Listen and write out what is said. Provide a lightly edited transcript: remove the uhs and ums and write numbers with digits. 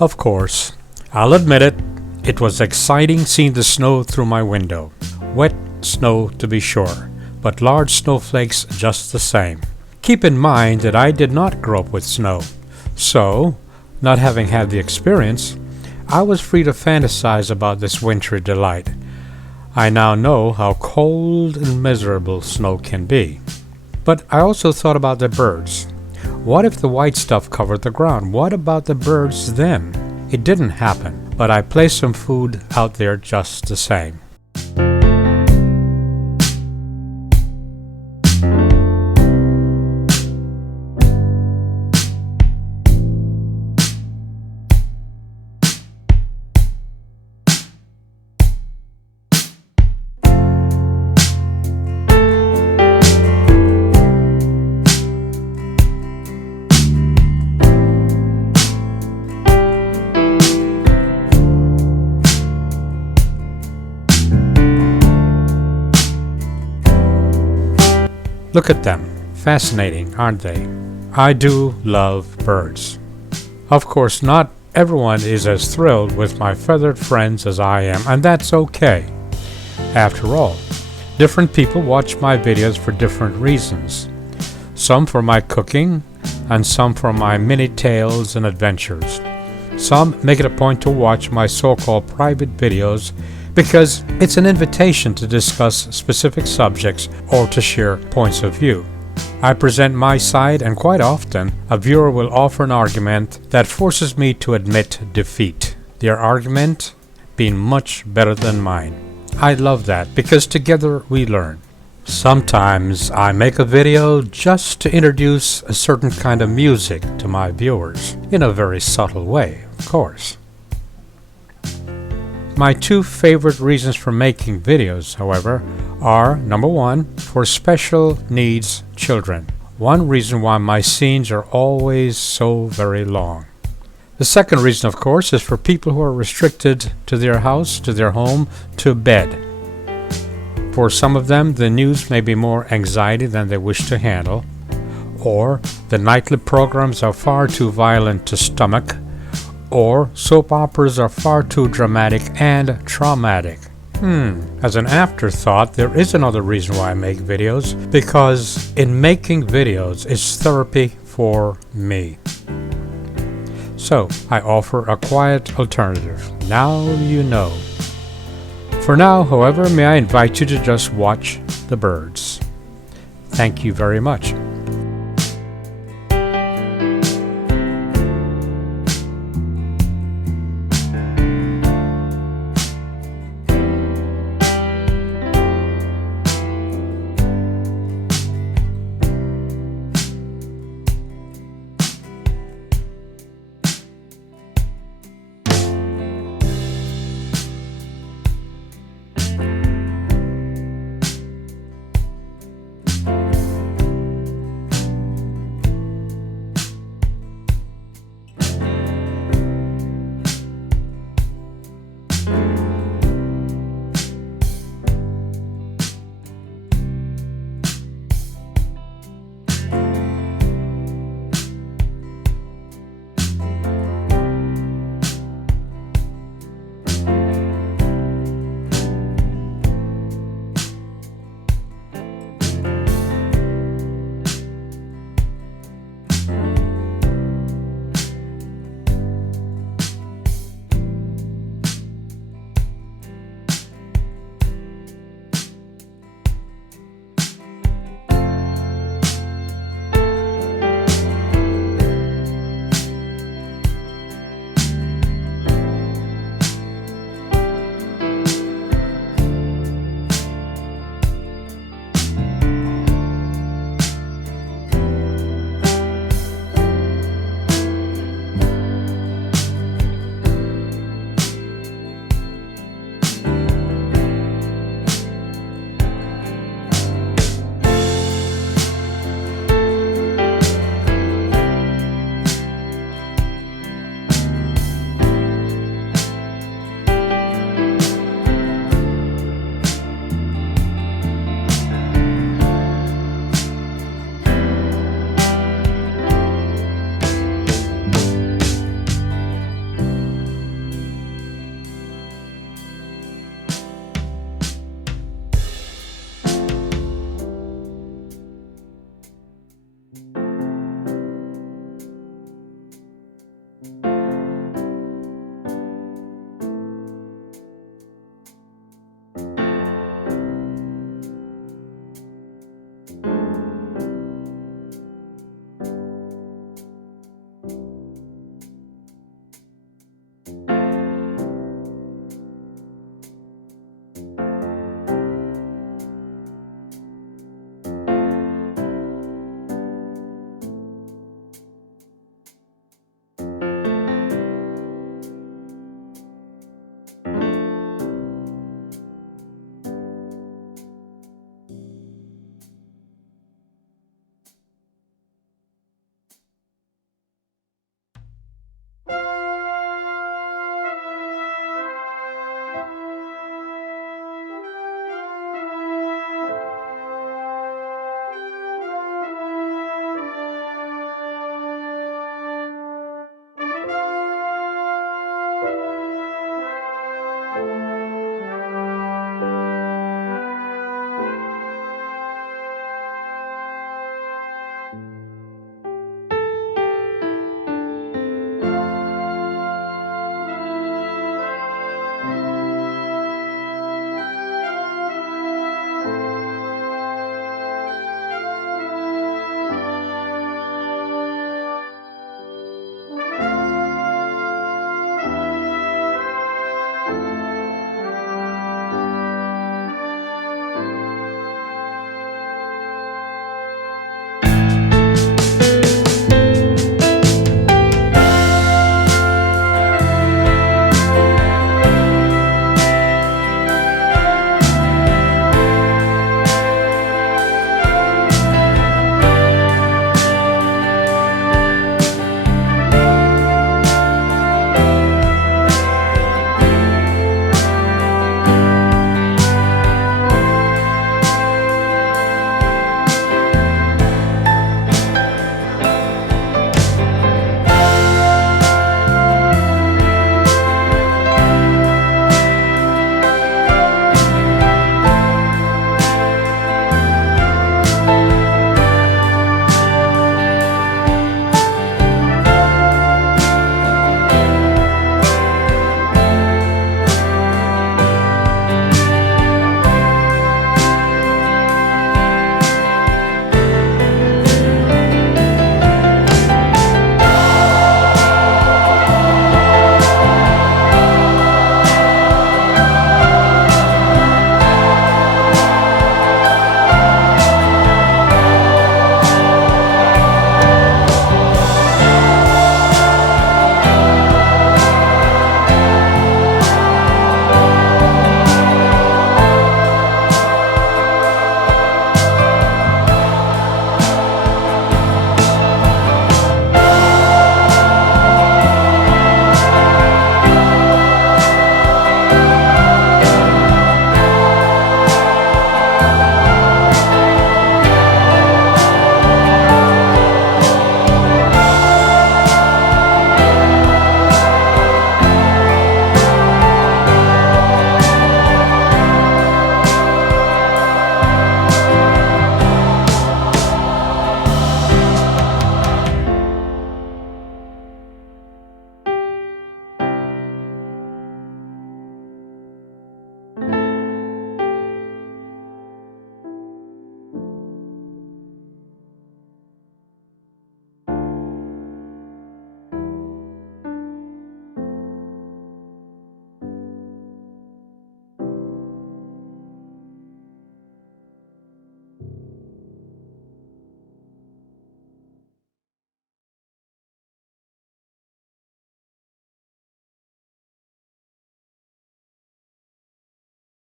Of course, I'll admit it, it was exciting seeing the snow through my window. Wet snow to be sure, but large snowflakes just the same. Keep in mind that I did not grow up with snow, so, not having had the experience, I was free to fantasize about this wintry delight. I now know how cold and miserable snow can be. But I also thought about the birds. What if the white stuff covered the ground? What about the birds then? It didn't happen, but I placed some food out there just the same. Look at them. Fascinating, aren't they? I do love birds. Of course, not everyone is as thrilled with my feathered friends as I am, and that's okay. After all, different people watch my videos for different reasons. Some for my cooking, and some for my mini tales and adventures. Some make it a point to watch my so-called private videos because it's an invitation to discuss specific subjects or to share points of view. I present my side, and quite often a viewer will offer an argument that forces me to admit defeat, their argument being much better than mine. I love that because together we learn. Sometimes I make a video just to introduce a certain kind of music to my viewers, in a very subtle way, of course. My two favorite reasons for making videos, however, are number one, for special needs children. One reason why my scenes are always so very long. The second reason, of course, is for people who are restricted to their house, to their home, to bed. For some of them, the news may be more anxiety than they wish to handle, or the nightly programs are far too violent to stomach, or soap operas are far too dramatic and traumatic. As an afterthought, there is another reason why I make videos, because in making videos is therapy for me. So, I offer a quiet alternative. Now you know. For now, however, may I invite you to just watch the birds. Thank you very much.